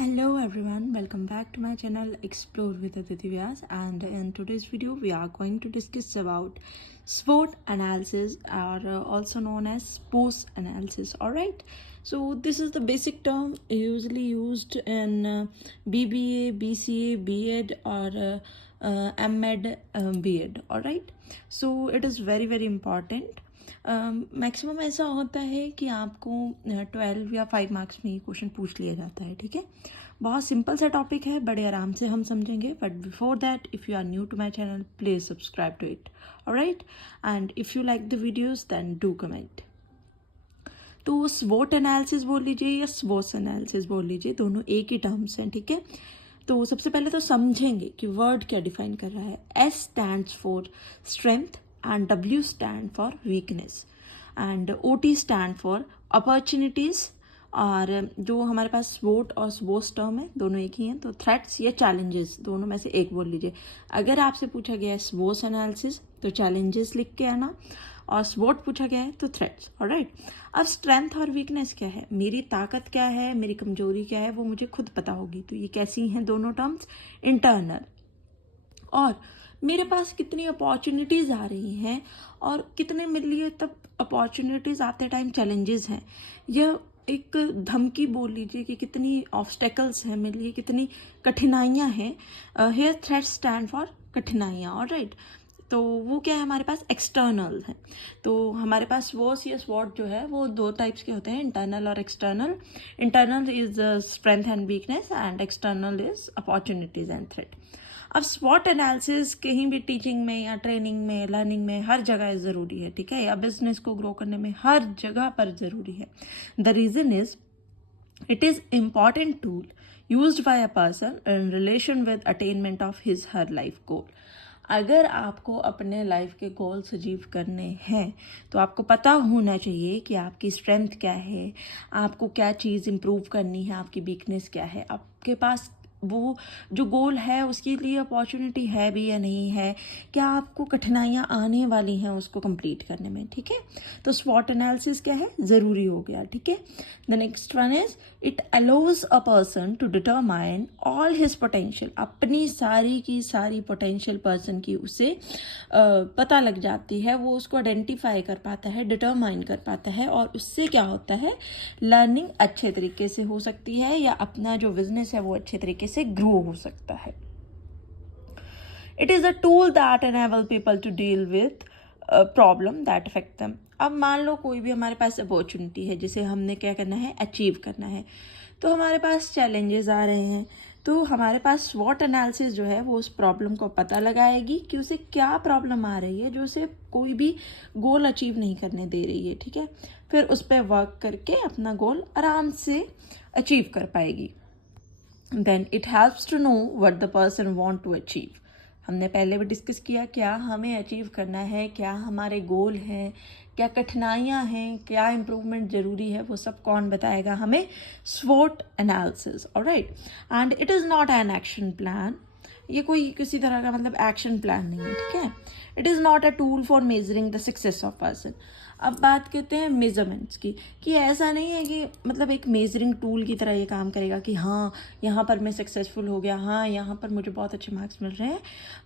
Hello everyone, welcome back to my channel Explore with Aditi Vyas, and in today's video we are going to discuss about SWOT analysis, or also known as SPOS analysis. Alright, so this is the basic term usually used in BBA, BCA, BEd or MEd, BEd. Alright, so it is very important. Maximum ऐसा होता है कि आपको 12 या 5 marks में ये question पूछ लिया जाता है. ठीक है, बहुत सिंपल सा टॉपिक है, बड़े आराम से हम समझेंगे. But before that, if you are new to my channel, please subscribe to it. Alright, and if you like the videos then do comment. तो स्वोट एनालिसिस बोल लीजिए या स्वोस एनालिसिस बोल लीजिए, दोनों एक ही टर्म्स हैं. ठीक है, तो सबसे पहले तो समझेंगे कि वर्ड क्या डिफाइन कर रहा है. S stands for strength and W stand for weakness and OT stand for opportunities. और जो हमारे पास SWOT और SWOS टर्म है दोनों एक ही हैं, तो थ्रेट्स या चैलेंजेस दोनों में से एक बोल लीजिए. अगर आपसे पूछा गया है SWOS एनालिसिस तो चैलेंजेस लिख के आना, और SWOT पूछा गया है तो थ्रेट्स. ऑलराइट, अब स्ट्रेंथ और वीकनेस क्या है, मेरी ताकत क्या है, मेरी कमजोरी क्या है, वो मुझे खुद पता होगी. तो ये कैसी हैं दोनों टर्म्स, इंटरनल. और मेरे पास कितनी अपॉर्चुनिटीज़ आ रही हैं और कितने मेरे लिए तब अपॉर्चुनिटीज़ आते टाइम चैलेंजेस हैं. यह एक धमकी बोल लीजिए कि कितनी ऑब्स्टेकल्स हैं मेरे लिए, कितनी कठिनाइयाँ हैं. हेयर थ्रेट स्टैंड फॉर कठिनाइयाँ. ऑलराइट, तो वो क्या है, हमारे पास एक्सटर्नल है. तो हमारे पास वॉस या स्वॉट जो है वो दो टाइप्स के होते हैं, इंटरनल और external. Internal is strength and weakness and external is opportunities and threat. अब स्वॉट एनालिसिस कहीं भी टीचिंग में या ट्रेनिंग में, लर्निंग में, हर जगह ज़रूरी है. ठीक है, या बिजनेस को ग्रो करने में हर जगह पर ज़रूरी है. The reason is it is important tool used by a person in relation with attainment of his her life goal. अगर आपको अपने लाइफ के गोल्स अचीव करने हैं तो आपको पता होना चाहिए कि आपकी स्ट्रेंथ क्या है, आपको क्या चीज़ इम्प्रूव करनी है, आपकी वीकनेस क्या है, आपके पास वो जो गोल है उसके लिए अपॉर्चुनिटी है भी या नहीं है, क्या आपको कठिनाइयाँ आने वाली हैं उसको कंप्लीट करने में. ठीक है, तो स्वॉट एनालिसिस क्या है, ज़रूरी हो गया. ठीक है, the next one is it allows a person to determine all his potential. अपनी सारी की सारी पोटेंशियल पर्सन की उसे पता लग जाती है, वो उसको आइडेंटिफाई कर पाता है, डिटरमाइन कर पाता है, और उससे क्या होता है, लर्निंग अच्छे तरीके से हो सकती है या अपना जो बिजनेस है वो अच्छे तरीके से ग्रो हो सकता है. It is a tool that enable people to deal with problem that affect them. अब मान लो कोई भी हमारे पास अपॉर्चुनिटी है जिसे हमने क्या करना है, अचीव करना है, तो हमारे पास चैलेंजेस आ रहे हैं, तो हमारे पास स्वॉट एनालिसिस जो है वो उस प्रॉब्लम को पता लगाएगी कि उसे क्या प्रॉब्लम आ रही है जो उसे कोई भी गोल अचीव नहीं करने दे रही है. ठीक है, फिर उस पर वर्क करके अपना गोल आराम से अचीव कर पाएगी. Then it helps to know what the person want to achieve. हमने पहले भी डिस्कस किया क्या हमें अचीव करना है, क्या हमारे गोल हैं, क्या कठिनाइयाँ हैं, क्या इम्प्रूवमेंट ज़रूरी है, वो सब कौन बताएगा हमें, स्वॉट analysis. Alright, and it is not an action plan. ये कोई किसी तरह का मतलब एक्शन प्लान नहीं है. ठीक है, it is not a tool for measuring the success of person. अब बात करते हैं मेजरमेंट्स की, कि ऐसा नहीं है कि मतलब एक मेजरिंग टूल की तरह ये काम करेगा कि हाँ यहाँ पर मैं सक्सेसफुल हो गया, हाँ यहाँ पर मुझे बहुत अच्छे मार्क्स मिल रहे हैं,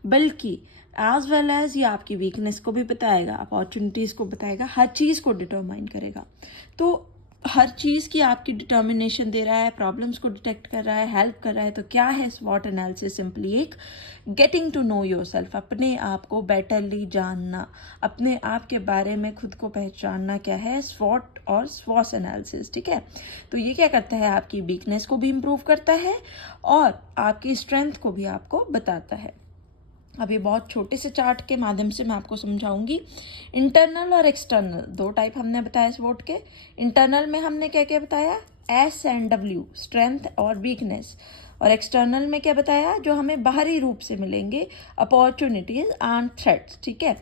बल्कि एज वेल एज ये आपकी वीकनेस को भी बताएगा, अपॉर्चुनिटीज़ को बताएगा, हर चीज़ को डिटरमाइन करेगा. तो हर चीज़ की आपकी डिटर्मिनेशन दे रहा है, प्रॉब्लम्स को डिटेक्ट कर रहा है, हेल्प कर रहा है. तो क्या है स्वॉट एनालिसिस, सिंपली एक गेटिंग टू नो योरसेल्फ, अपने आप को बेटरली जानना, अपने आप के बारे में खुद को पहचानना, क्या है स्वॉट और स्वॉस एनालिसिस. ठीक है, तो ये क्या करता है, आपकी वीकनेस को भी इम्प्रूव करता है और आपकी स्ट्रेंथ को भी आपको बताता है. अभी बहुत छोटे से चार्ट के माध्यम से मैं आपको समझाऊंगी. इंटरनल और एक्सटर्नल दो टाइप हमने बताया स्वॉट के. इंटरनल में हमने क्या क्या बताया, S एंड W, स्ट्रेंथ और वीकनेस. और एक्सटर्नल में क्या बताया, जो हमें बाहरी रूप से मिलेंगे, अपॉर्चुनिटीज एंड थ्रेट्स. ठीक है,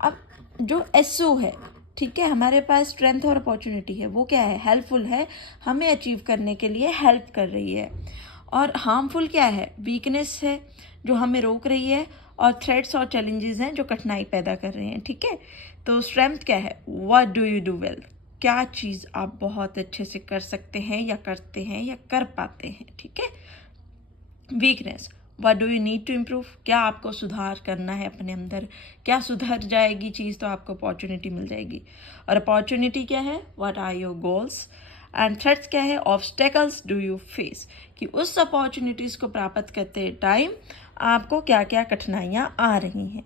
अब जो SO है, ठीक है, हमारे पास स्ट्रेंथ और अपॉर्चुनिटी है, वो क्या है, हेल्पफुल है, हमें अचीव करने के लिए हेल्प कर रही है. और हार्मफुल क्या है, वीकनेस है जो हमें रोक रही है, और थ्रेट्स और चैलेंजेस हैं जो कठिनाई पैदा कर रहे हैं. ठीक है, तो स्ट्रेंथ क्या है, what do you do well, क्या चीज़ आप बहुत अच्छे से कर सकते हैं या करते हैं या कर पाते हैं, ठीक है। Weakness, what do you need to improve, क्या आपको सुधार करना है अपने अंदर, क्या सुधर जाएगी चीज़ तो आपको अपॉर्चुनिटी मिल जाएगी। और अपॉर्चुनिटी क्या है, what are your goals, and threats क्या है, ऑब्स्टेकल्स डू यू फेस, कि उस अपॉर्चुनिटीज़ को प्राप्त करते टाइम आपको क्या क्या कठिनाइयाँ आ रही हैं।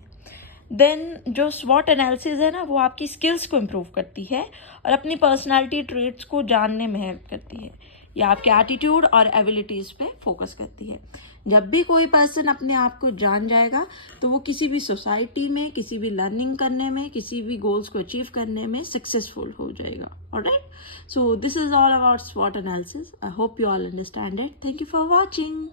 देन जो स्वॉट एनालिसिस है ना, वो आपकी स्किल्स को इम्प्रूव करती है और अपनी पर्सनालिटी ट्रेट्स को जानने में हेल्प करती है, या आपके एटीट्यूड और एबिलिटीज़ पे फोकस करती है। जब भी कोई पर्सन अपने आप को जान जाएगा तो वो किसी भी सोसाइटी में, किसी भी लर्निंग करने में, किसी भी गोल्स को अचीव करने में सक्सेसफुल हो जाएगा। Alright, so this is all about स्वॉट analysis. I hope you all understand it. Thank you for watching.